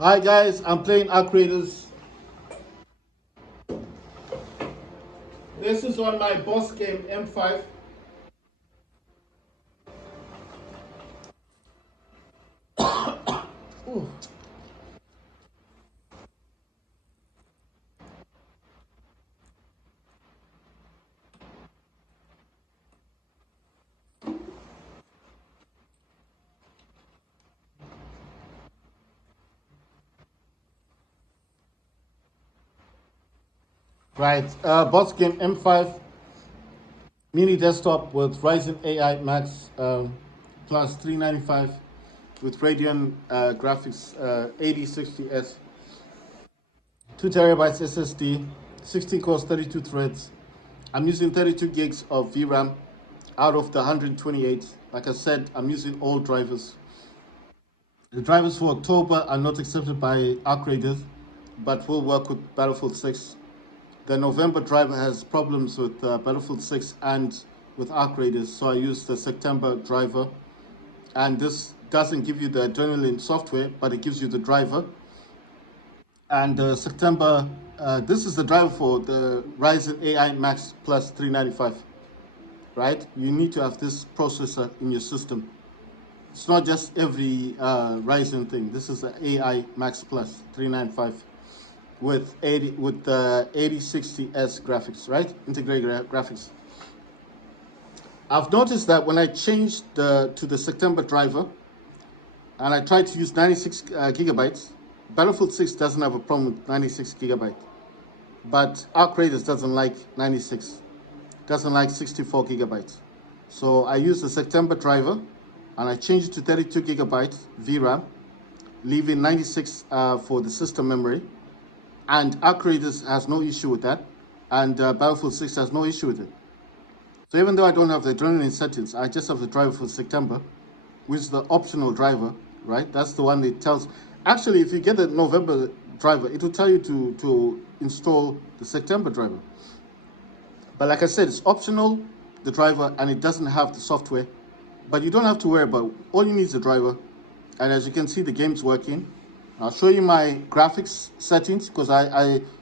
Hi guys, I'm playing Arc Raiders. This is on my boss game M5. Ooh. Right, boss game M5 mini desktop with Ryzen AI Max plus 395 with Radeon graphics 8060S, 2 terabytes SSD, 16 cores, 32 threads. I'm using 32 gigs of VRAM out of the 128. Like I said, I'm using all drivers. The drivers for October are not accepted by Arc Raiders, but will work with Battlefield 6. The November driver has problems with Battlefield 6 and with Arc Raiders, so I use the September driver. And this doesn't give you the Adrenaline software, but it gives you the driver. And September, this is the driver for the Ryzen AI Max Plus 395, right? You need to have this processor in your system. It's not just every Ryzen thing. This is the AI Max Plus 395 with the 8060S graphics, right? Integrated graphics. I've noticed that when I changed to the September driver and I tried to use 96 gigabytes, Battlefield 6 doesn't have a problem with 96 gigabyte, but Arc Raiders doesn't like 96, doesn't like 64 gigabytes. So I used the September driver and I changed it to 32 gigabytes VRAM, leaving 96 for the system memory. And Arc Raiders has no issue with that, and Battlefield 6 has no issue with it. So even though I don't have the Adrenaline settings, I just have the driver for September, which is the optional driver, right? That's the one that tells. Actually, if you get the November driver, it will tell you to install the September driver. But like I said, it's optional, the driver, and it doesn't have the software. But you don't have to worry about it. All you need is the driver. And as you can see, the game's working. I'll show you my graphics settings because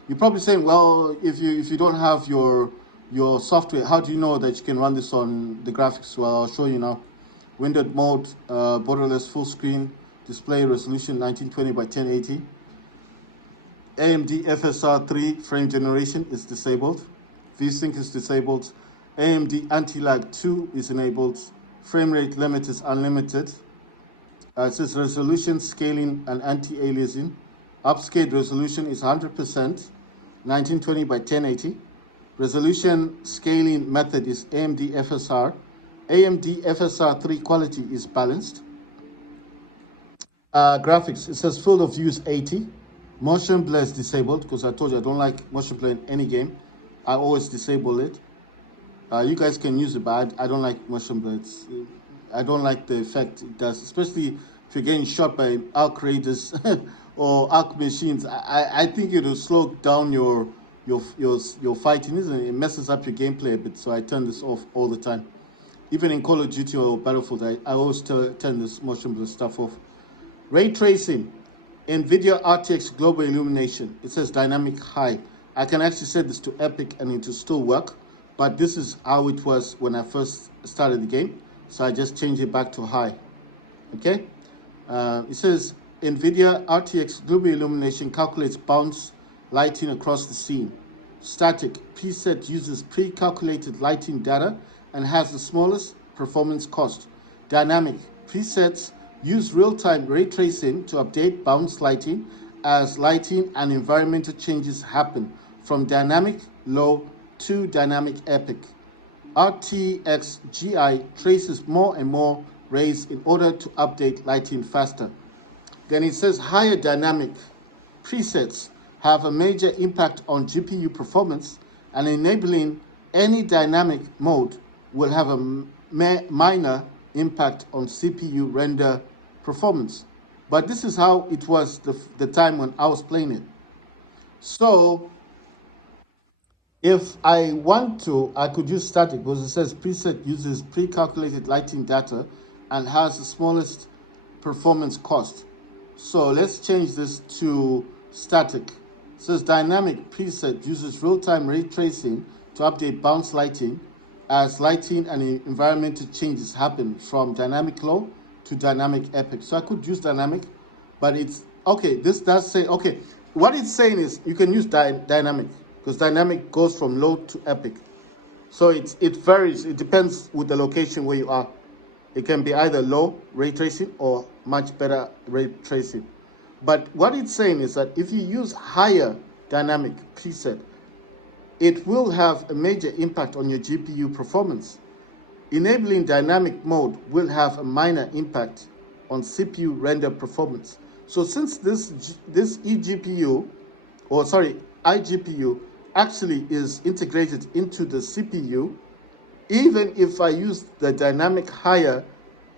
you're probably saying, well, if you don't have your software, how do you know that you can run this on the graphics? Well, I'll show you now. Windowed mode, borderless full screen, display resolution 1920 by 1080. AMD FSR 3 frame generation is disabled. VSync is disabled. AMD anti-lag 2 is enabled. Frame rate limit is unlimited. It says resolution, scaling, and anti-aliasing. Upscaled resolution is 100%, 1920 by 1080. Resolution scaling method is AMD FSR. AMD FSR 3 quality is balanced. Graphics, it says field of view is 80. Motion blur is disabled because I told you I don't like motion blur in any game. I always disable it. You guys can use it, but I don't like motion blur. I don't like the effect it does, especially if you're getting shot by Arc Raiders or Arc machines. I think it'll slow down your fighting, isn't it? It messes up your gameplay a bit, so I turn this off all the time. Even in Call of Duty or Battlefield, I always turn this motion blur stuff off. Ray tracing, NVIDIA RTX Global Illumination. It says dynamic high. I can actually set this to epic and it will still work, but this is how it was when I first started the game. So I just change it back to high. Okay. It says NVIDIA RTX Global Illumination calculates bounce lighting across the scene. Static preset uses pre-calculated lighting data and has the smallest performance cost. Dynamic presets use real-time ray tracing to update bounce lighting as lighting and environmental changes happen from dynamic low to dynamic epic. RTX GI traces more and more rays in order to update lighting faster. Then it says higher dynamic presets have a major impact on GPU performance, and enabling any dynamic mode will have a minor impact on CPU render performance. But this is how it was the time when I was playing it. So if I want to, I could use static because it says preset uses pre-calculated lighting data and has the smallest performance cost. So let's change this to static. It says dynamic preset uses real-time ray tracing to update bounce lighting as lighting and environmental changes happen from dynamic low to dynamic epic. So I could use dynamic, but it's okay. This does say okay. What it's saying is you can use dynamic because dynamic goes from low to epic. So it varies. It depends with the location where you are. It can be either low ray tracing or much better ray tracing. But what it's saying is that if you use higher dynamic preset, it will have a major impact on your GPU performance. Enabling dynamic mode will have a minor impact on CPU render performance. So since this eGPU, or sorry, iGPU actually is integrated into the CPU, even if I use the dynamic higher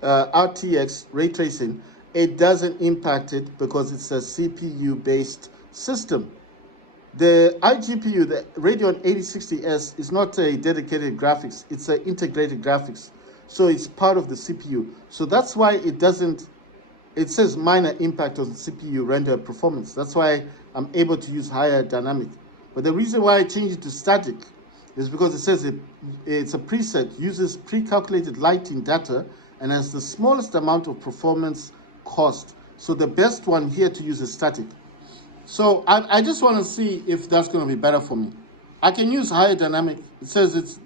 RTX ray tracing, it doesn't impact it because it's a CPU-based system. The iGPU, the Radeon 8060S, is not a dedicated graphics. It's an integrated graphics. So it's part of the CPU. So that's why it doesn't, it says minor impact on the CPU render performance. That's why I'm able to use higher dynamic. But the reason why I changed it to static is because it says it's a preset, uses pre-calculated lighting data, and has the smallest amount of performance cost. So the best one here to use is static. So I just want to see if that's going to be better for me. I can use higher dynamic. It says it's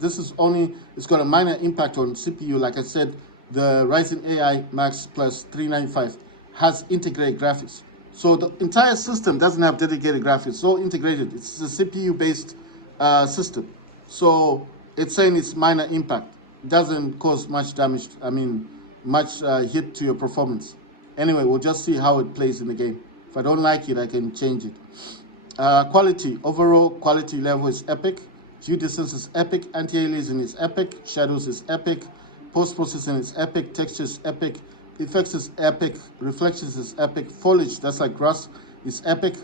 got a minor impact on CPU. Like I said, the Ryzen AI Max Plus 395 has integrated graphics. So the entire system doesn't have dedicated graphics. It's all integrated. It's a CPU-based system. So it's saying it's minor impact. It doesn't cause much damage. I mean, much hit to your performance. Anyway, we'll just see how it plays in the game. If I don't like it, I can change it. Quality, overall quality level is epic. View distance is epic. Anti-aliasing is epic. Shadows is epic. Post-processing is epic. Texture is epic. Effects is epic. Reflections is epic. Foliage, that's like grass, is epic.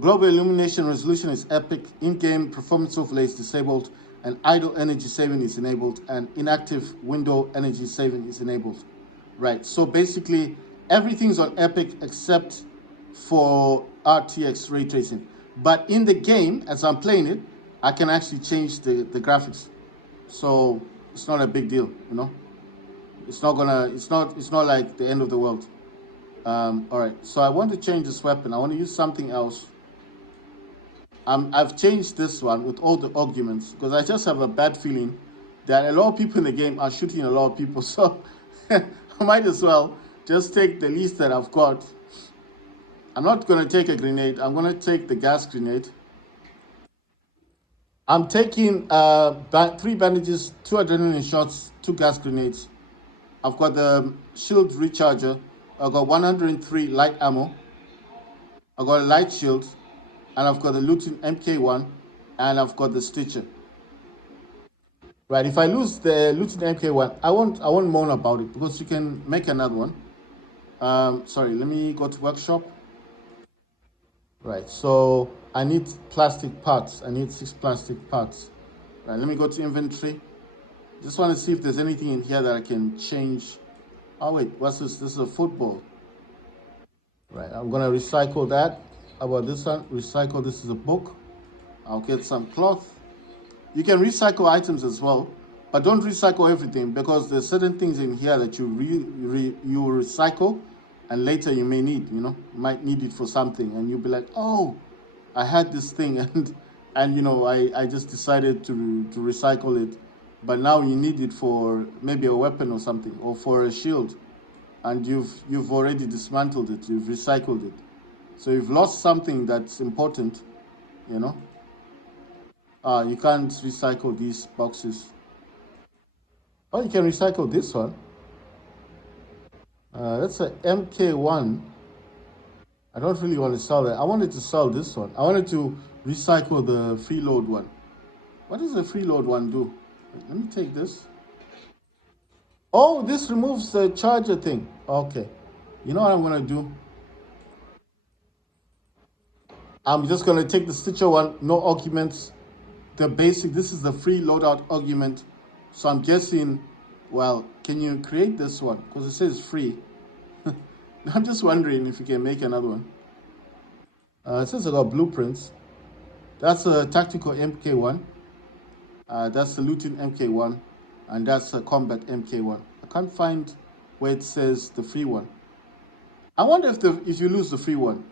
Global illumination resolution is epic. In-game performance overlay is disabled. And idle energy saving is enabled. And inactive window energy saving is enabled. Right, so basically everything's on epic except for RTX ray tracing. But in the game, as I'm playing it, I can actually change the graphics. So it's not a big deal, you know. It's not like the end of the world. All right, so I want to change this weapon. I want to use something else. I've changed this one with all the arguments because I just have a bad feeling that a lot of people in the game are shooting a lot of people. So I might as well just take the least that I've got. I'm not going to take a grenade. I'm going to take the gas grenade. I'm taking 3 bandages, 2 adrenaline shots, 2 gas grenades. I've got the shield recharger. I've got 103 light ammo. I've got a light shield. And I've got the Luton MK1. And I've got the Stitcher. Right, if I lose the Luton MK1, I won't moan about it because you can make another one. Sorry, let me go to workshop. Right, so I need plastic parts. I need 6 plastic parts. Right, let me go to inventory. Just want to see if there's anything in here that I can change. Oh wait, what's this? This is a football. Right, I'm gonna recycle that. How about this one? Recycle, this is a book. I'll get some cloth. You can recycle items as well, but don't recycle everything because there's certain things in here that you recycle and later you may need, you know, you might need it for something and you'll be like, oh, I had this thing and you know, I just decided to recycle it, but now you need it for maybe a weapon or something or for a shield and you've already dismantled it, you've recycled it. So you've lost something that's important, you know. You can't recycle these boxes. Oh, you can recycle this one. That's a MK1. I don't really want to sell that. I wanted to sell this one. I wanted to recycle the freeload one. What does the freeload one do? Wait, let me take this. Oh, this removes the charger thing. Okay. You know what I'm going to do? I'm just going to take the Stitcher one, no arguments. The basic, this is the free loadout argument. So I'm guessing, well, can you create this one? Because it says free. I'm just wondering if you can make another one. Since I got blueprints, that's a tactical MK1. That's a looting MK1, and that's a combat MK1. I can't find where it says the free one. I wonder if you lose the free one,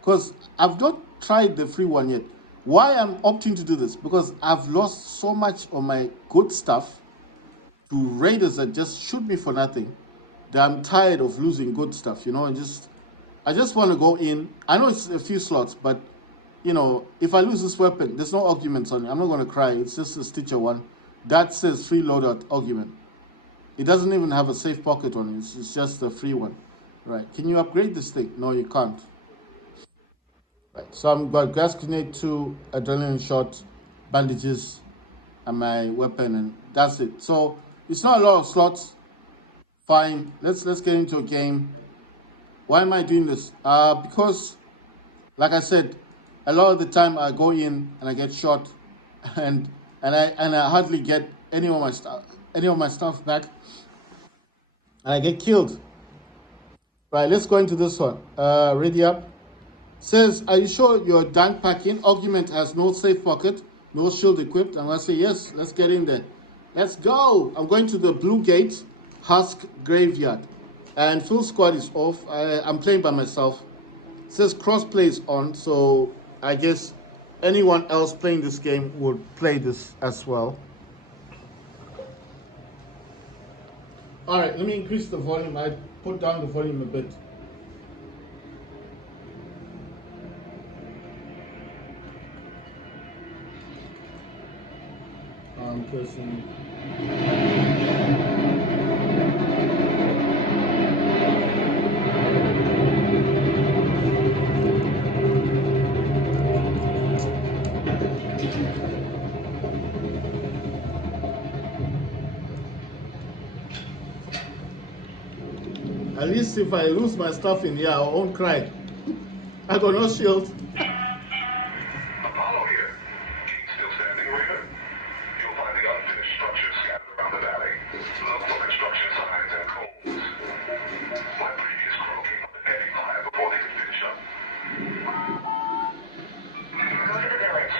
because I've not tried the free one yet. Why I'm opting to do this? Because I've lost so much of my good stuff to raiders that just shoot me for nothing. That I'm tired of losing good stuff, and I just want to go in. I know it's a few slots, but if I lose this weapon, there's no arguments on it. I'm not going to cry. It's just a Stitcher one that says free loadout argument. It doesn't even have a safe pocket on it. It's just a free one, right? Can you upgrade this thing? No, you can't. Right. So I'm got gas grenade, 2 adrenaline shot, bandages, and my weapon, and that's it. So it's not a lot of slots. Fine. Let's get into a game. Why am I doing this? Because, like I said, a lot of the time I go in and I get shot, and I hardly get any of my stuff back, and I get killed. Right. Let's go into this one. Ready up. Says, are you sure you're done packing? Argument has no safe pocket, no shield equipped. I'm going to say, yes, let's get in there. Let's go. I'm going to the Blue Gate Husk Graveyard. And full squad is off. I'm playing by myself. It says crossplay is on, so I guess anyone else playing this game would play this as well. All right, let me increase the volume. I put down the volume a bit. Person. At least if I lose my stuff in here, I won't cry. I got no shield. Apollo here. Still standing, Raider? You'll find the unfinished structures scattered around the valley. Look for construction signs and codes. My previous crew came up with heavy fire before they could finish up. Go to the village.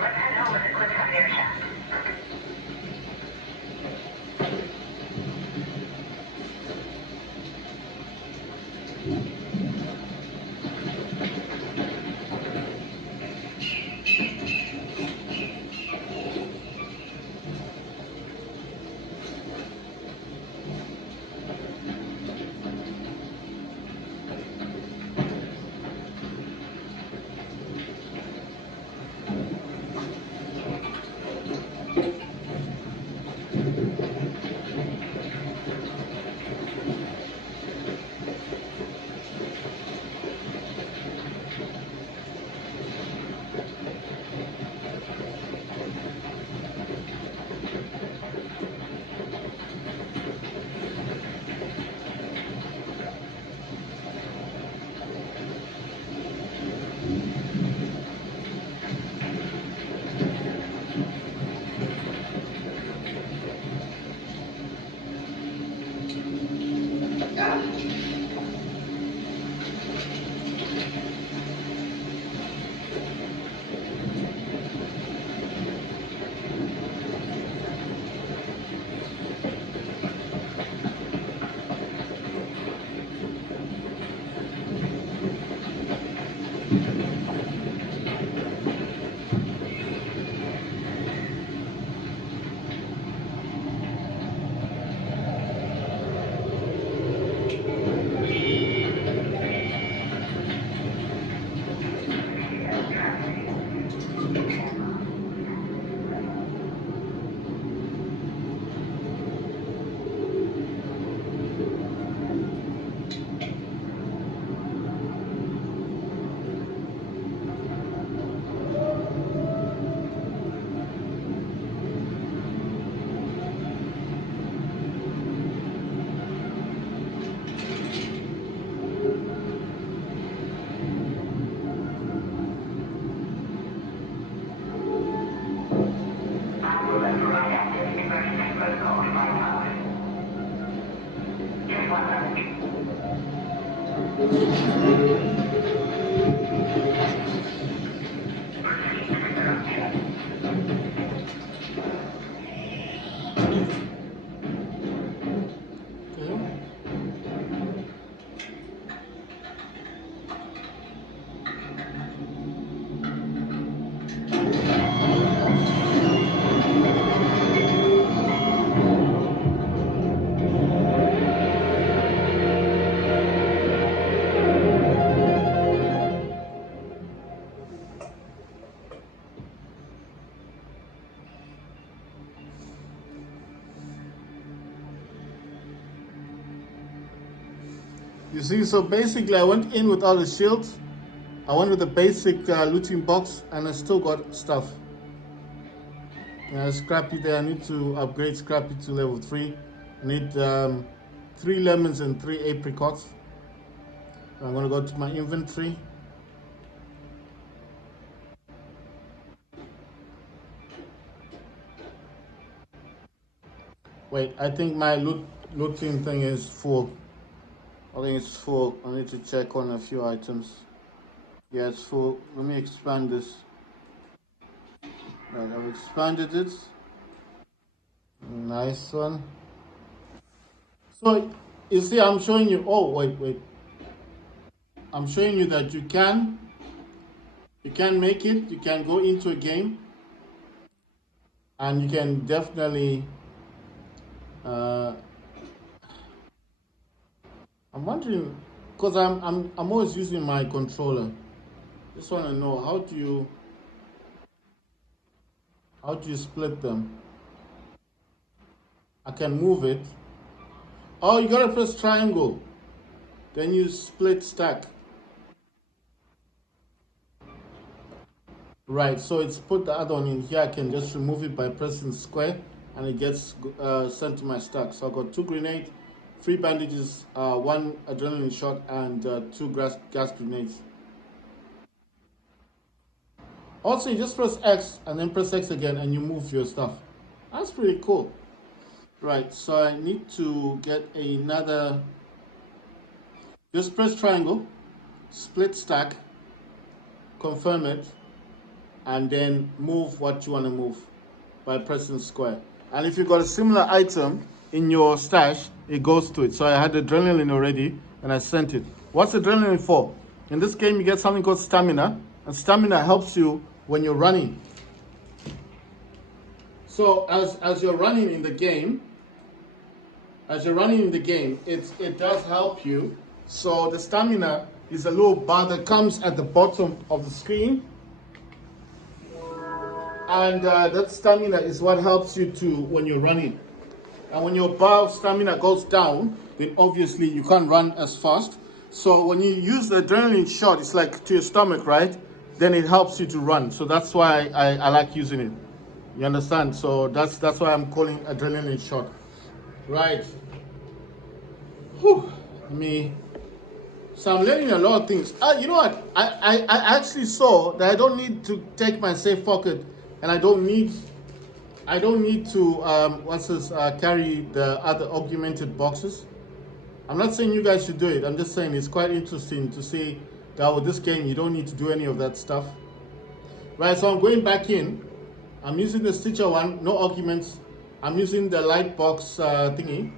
Let's head home with a quick air check. Okay. You see, so basically I went in without a shield. I went with a basic looting box and I still got stuff. Scrappy there, I need to upgrade Scrappy to level 3. I need 3 lemons and 3 apricots. I'm going to go to my inventory. Wait, I think my looting thing is full. I think it's full. I need to check on a few items. Yeah, it's full. Let me expand this. Right, I've expanded it. Nice one. So you see, I'm showing you. Oh, wait. I'm showing you that you can make it. You can go into a game, and you can definitely. Uh, I'm wondering, because I'm always using my controller. Just want to know how do you split them? I can move it. Oh, you gotta press triangle. Then you split stack. Right, so it's put the other one in here. I can just remove it by pressing square and it gets sent to my stack. So I've got 2 grenades, 3 bandages, 1 adrenaline shot, and 2 gas grenades. Also, you just press X and then press X again and you move your stuff. That's pretty cool. Right, so I need to get another. Just press triangle, split stack, confirm it, and then move what you want to move by pressing square. And if you've got a similar item in your stash, it goes to it. So I had adrenaline already and I sent it. What's adrenaline for? In this game, you get something called stamina, and stamina helps you when you're running. So as you're running in the game, it does help you. So the stamina is a little bar that comes at the bottom of the screen, and that stamina is what helps you to when you're running. And when your bar of stamina goes down, then obviously you can't run as fast. So when you use the adrenaline shot, it's like to your stomach, right? Then it helps you to run. So that's why I like using it. You understand? So that's why I'm calling adrenaline shot. Right. Whew. So I'm learning a lot of things. You know what? I actually saw that I don't need to take my safe pocket, and I don't need to carry the other augmented boxes. I'm not saying you guys should do it. I'm just saying it's quite interesting to see that with this game you don't need to do any of that stuff. Right, so I'm going back in. I'm using the Stitcher one, no arguments. I'm using the light box thingy.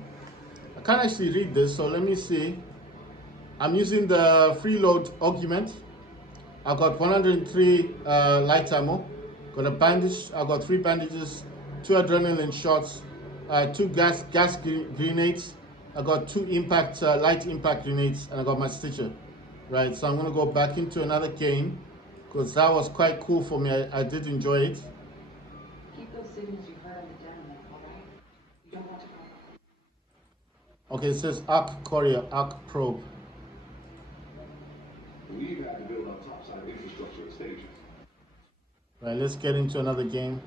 I can't actually read this, so let me see. I'm using the freeload argument. I've got 103 light ammo. Got a bandage. I've got 3 bandages, 2 adrenaline shots, 2 gas grenades. I got 2 light impact grenades, and I got my Stitcher. Right, so I'm gonna go back into another game because that was quite cool for me. I did enjoy it. Keep those signals you heard on the demo, all right? You don't want to go. Okay, it says Arc Courier, Arc Probe. We've had to build our topside infrastructure at station. Right, let's get into another game.